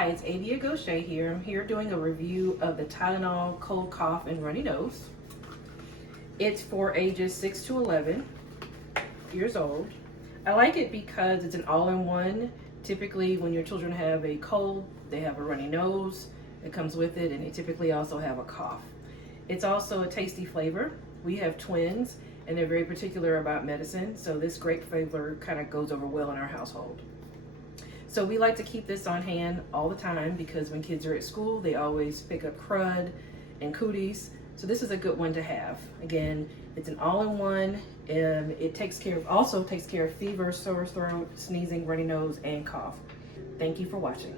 Hi, it's Avia here. I'm here doing a review of the Tylenol cold cough and runny nose. It's for ages 6 to 11 years old. I like it because it's an all-in-one. Typically when your children have a cold, they have a runny nose that comes with it, and they typically also have a cough. It's also a tasty flavor. We have twins and they're very particular about medicine, so this grape flavor kind of goes over well in our household. So we like to keep this on hand all the time because when kids are at school, they always pick up crud and cooties. So this is a good one to have. Again, it's an all-in-one. It also takes care of fever, sore throat, sneezing, runny nose, and cough. Thank you for watching.